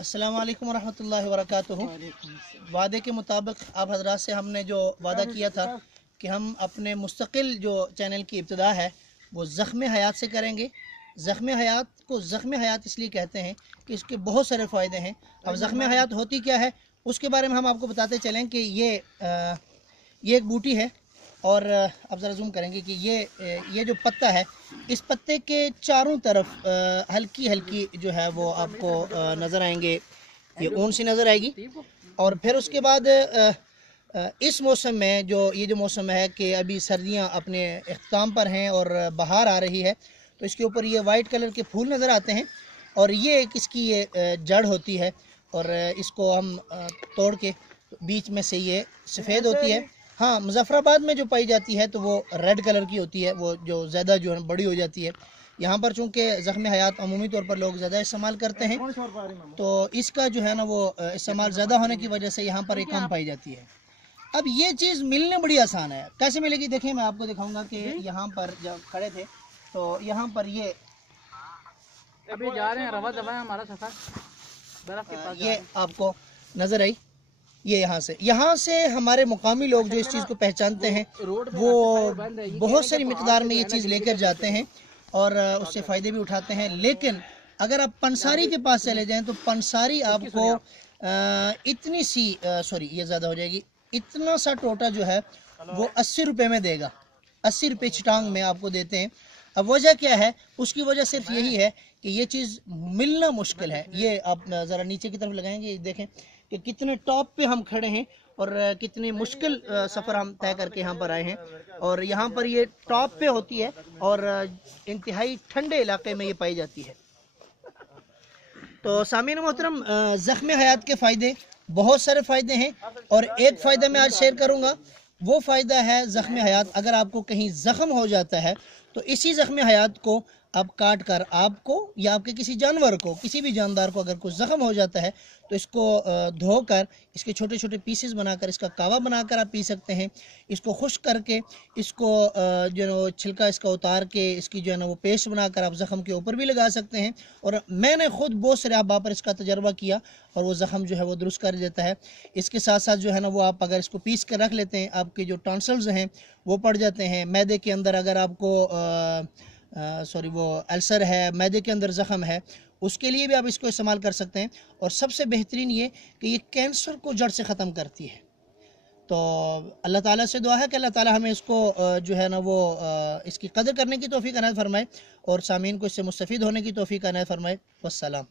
अस्सलाम वालेकुम वरहमतुल्लाहि वबरकातुहू। वादे के मुताबिक आप हजरात से हमने जो वादा किया था कि हम अपने मुस्तकिल जो चैनल की इब्तिदा है वो ज़ख्म हयात से करेंगे। ज़ख्म हयात को ज़ख्म हयात इसलिए कहते हैं कि इसके बहुत सारे फ़ायदे हैं। अब ज़ख्म हयात होती क्या है उसके बारे में हम आपको बताते चलें कि ये एक बूटी है और अब ज़रा जूम करेंगे कि ये जो पत्ता है, इस पत्ते के चारों तरफ हल्की हल्की जो है वो आपको नज़र आएंगे, ये ऊन सी नज़र आएगी। और फिर उसके बाद इस मौसम में ये जो मौसम है कि अभी सर्दियां अपने इख्तिताम पर हैं और बहार आ रही है, तो इसके ऊपर ये वाइट कलर के फूल नज़र आते हैं और ये एक इसकी ये जड़ होती है और इसको हम तोड़ के बीच में से ये सफ़ेद होती है। हाँ, मुजफ्फराबाद में जो पाई जाती है तो वो रेड कलर की होती है, वो जो ज़्यादा जो है बड़ी हो जाती है। यहाँ पर चूँकि ज़ख्म हयात अमूमी तौर पर लोग ज़्यादा इस्तेमाल करते हैं, तो इसका जो है ना वो इस्तेमाल ज़्यादा होने की वजह से यहाँ पर एक कम पाई जाती है। अब ये चीज़ मिलने बड़ी आसान है, कैसे मिलेगी देखिए मैं आपको दिखाऊंगा कि यहाँ पर जब खड़े थे तो यहाँ पर ये अभी जा रहे हैं, रवा दबा है हमारा सफर बर्फ के पास। ये आपको नजर आई, ये यहाँ से हमारे मुकामी लोग जो इस चीज़ को पहचानते हैं वो बहुत सारी मिकदार में ये चीज़ लेकर जाते हैं और उससे फ़ायदे भी उठाते हैं। लेकिन अगर आप पंसारी के पास चले जाएं तो पंसारी आपको इतनी सी सॉरी ये ज़्यादा हो जाएगी, इतना सा टोटा जो है वो 80 रुपये में देगा, 80 रुपये चिटांग में आपको देते हैं। अब वजह क्या है? उसकी वजह सिर्फ यही है कि ये चीज़ मिलना मुश्किल है। ये आप ज़रा नीचे की तरफ लगाएंगे, देखें कि कितने टॉप पे हम खड़े हैं और कितने मुश्किल सफ़र हम तय करके यहाँ पर आए हैं। और यहाँ पर ये टॉप पे होती है और इंतहाई ठंडे इलाके में ये पाई जाती है। तो सामीन मोहतरम, ज़ख्म हयात के फ़ायदे बहुत सारे फ़ायदे हैं और एक फ़ायदा मैं आज शेयर करूँगा। वो फ़ायदा है ज़ख्म हयात, अगर आपको कहीं ज़ख्म हो जाता है तो इसी ज़ख्म हयात को आप काट कर आपको या आपके किसी जानवर को, किसी भी जानदार को अगर कुछ ज़ख्म हो जाता है तो इसको धोकर इसके छोटे छोटे पीसेस बनाकर इसका कावा बनाकर आप पी सकते हैं। इसको खुश्क करके इसको जो है वो छिलका इसका उतार के इसकी जो है ना वो पेस्ट बनाकर आप ज़ख्म के ऊपर भी लगा सकते हैं। और मैंने ख़ुद बहुत सारे अहबाब पर इसका तजर्बा किया और वो ज़ख्म जो है वो दुरुस्त कर देता है। इसके साथ साथ जो है ना वो आप अगर इसको पीस कर रख लेते हैं, आपके जो टॉन्सिल्स हैं वो पड़ जाते हैं। मैदे के अंदर अगर आपको वो अल्सर है, मैदे के अंदर ज़ख़म है, उसके लिए भी आप इसको इस्तेमाल कर सकते हैं। और सबसे बेहतरीन ये कि ये कैंसर को जड़ से ख़त्म करती है। तो अल्लाह ताला से दुआ है कि अल्लाह ताला हमें इसको जो है ना वो इसकी कदर करने की तौफ़ीक़ अनायत फ़रमाए और सामीन को इससे मुस्तफ़ीद होने की तौफ़ीक़ अनायत फ़रमाए। वस्सलाम।